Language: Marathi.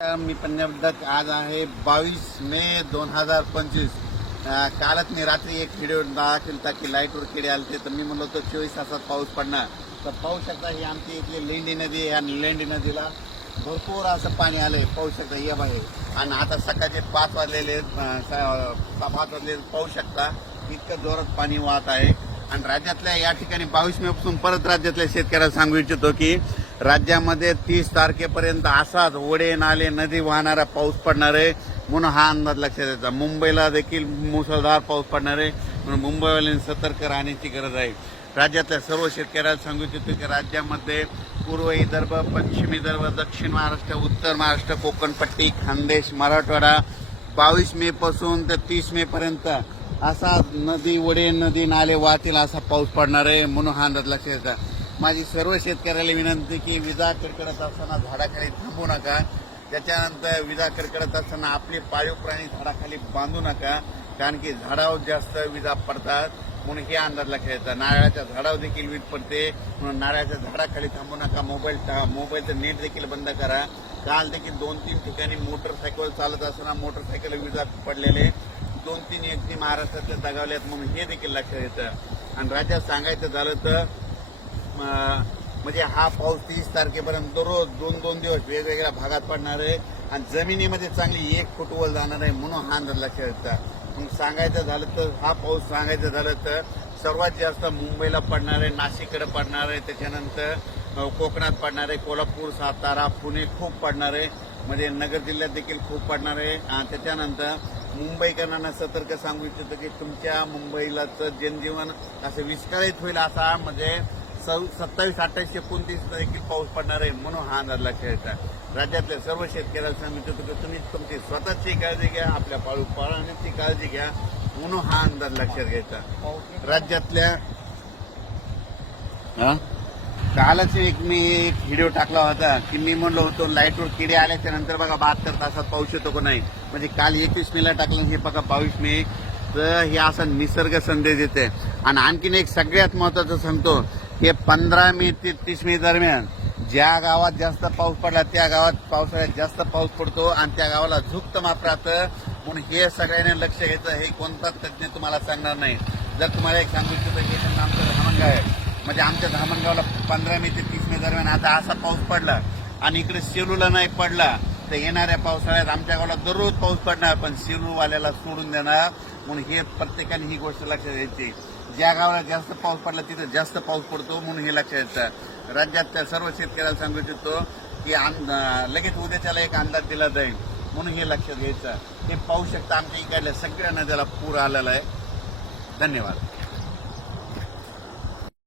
मी पंजाब आज आहे 22 मे 2025. कालच मी रात्री एक व्हिडिओ दाखवला की लाईटवर किडे आले तर मी म्हणलो होतो 24 तासात पाऊस पडणार. तर पाहू शकता ही आमची इथली लेंडी नदी आहे आणि लेंडी नदीला भरपूर असं पाणी आले पाहू शकता या बाहेर. आणि आता सकाळचे 5 वाजलेले पाहू शकता इतकं जोरात पाणी वाहत आहे. आणि राज्यातल्या या ठिकाणी 22 मे पासून परत राज्यातल्या शेतकऱ्याला सांगू इच्छितो की राज्यामध्ये 30 तारखेपर्यंत असाच ओढे नाले नदी वाहणारा पाऊस पडणार आहे म्हणून हा अंदाज लक्षात येतो. मुंबईला देखील मुसळधार पाऊस पडणार आहे म्हणून मुंबईवाल्यांनी सतर्क राहण्याची गरज आहे. राज्यातल्या सर्व शेतकऱ्याला सांगू इच्छितो की राज्यामध्ये पूर्व विदर्भ, पश्चिम विदर्भ, दक्षिण महाराष्ट्र, उत्तर महाराष्ट्र, कोकणपट्टी, खानदेश, मराठवाडा 22 मे पासून ते 30 मे पर्यंत असा नदी ओढे नदी नाले वाहतील असा पाऊस पडणार आहे म्हणून हा अंदाज लक्षात येतो. माझी सर्व शेतकऱ्याला विनंती की विजा कडकडत असताना झाडाखाली थांबू नका. त्याच्यानंतर विजा कडकडत असताना आपले पाळीव प्राणी झाडाखाली बांधू नका, कारण की झाडावर जास्त विजा पडतात म्हणून हे अंदाज लक्षात येतात. नारळाच्या झाडावर देखील वीज पडते म्हणून नारळाच्या झाडाखाली थांबू नका. मोबाईलचं नेट देखील बंद करा. काल देखील 2-3 ठिकाणी मोटरसायकल चालत असताना मोटरसायकल विजा पडलेले 2-3 व्यक्ती महाराष्ट्रातल्या दगावल्यात म्हणून हे देखील लक्षात येतं. आणि राज्यात सांगायचं झालं तर म्हणजे हा पाऊस 30 तारखेपर्यंत दररोज 2-2 दिवस वेगवेगळ्या भागात पडणार आहे आणि जमिनीमध्ये चांगली 1 फूट वर जाणार आहे म्हणून हा अंदाज लक्षात येतं. मग सांगायचं झालं तर हा पाऊस सांगायचं झालं तर सर्वात जास्त मुंबईला पडणार आहे, नाशिककडे पडणार आहे, त्याच्यानंतर कोकणात पडणार आहे, कोल्हापूर, सातारा, पुणे खूप पडणार आहे, म्हणजे नगर जिल्ह्यात देखील खूप पडणार आहे. त्याच्यानंतर मुंबईकरांना सतर्क सांगू इच्छितो की तुमच्या मुंबईलाचं जनजीवन असं विस्कळीत होईल असा म्हणजे 27, 28, 29 देखील पाऊस पडणार आहे म्हणून हा अंदाज लक्षात येतात. राज्यातल्या सर्व शेतकऱ्याला सांगू इच्छितो की तुम्ही तुमची स्वतःची काळजी घ्या, आपल्या पाळण्याची काळजी घ्या म्हणून हा अंदाज लक्षात घ्यायचा. राज्यातल्या कालच मी एक व्हिडिओ टाकला होता की मी म्हणलो होतो लाईटवर किडे आल्याच्या नंतर बघा 72 तासात पाऊस येतो का नाही. म्हणजे काल 21 मेला टाकलं हे बघा 22 मे. तर हे असा निसर्ग संदेश देते. आणि आणखीन एक सगळ्यात महत्वाचं सांगतो की 15 मे ते 30 मे दरम्यान ज्या गावात जास्त पाऊस पडला त्या गावात पावसाळ्यात जास्त पाऊस पडतो आणि त्या गावाला झुकत माप राहतं म्हणून हे सगळ्यांनी लक्ष घ्यायचं. हे कोणताच तज्ज्ञ तुम्हाला सांगणार नाही. जर तुम्हाला एक सांगू इच्छितो की आमचं धामणगाव आहे, म्हणजे आमच्या धामणगावला 15 मे ते 30 मे दरम्यान आता असा पाऊस पडला आणि इकडे सेलूला नाही पडला तर येणाऱ्या पावसाळ्यात आमच्या गावाला दररोज पाऊस पडणार पण सेलूवाल्याला सोडून देणार म्हणून हे प्रत्येकाने ही गोष्ट लक्षात घ्यायची. ज्या गावाला जास्त पाऊस पडला तिथे जास्त पाऊस पडतो म्हणून हे लक्षात येतं. राज्यातल्या सर्व शेतकऱ्याला सांगू इच्छितो की लगेच उद्याच्याला एक अंदाज दिला जाईल म्हणून हे लक्षात घ्यायचं. हे पाहू शकता आमच्या इकडल्या सगळ्या नद्याला पूर आलेला आहे. धन्यवाद.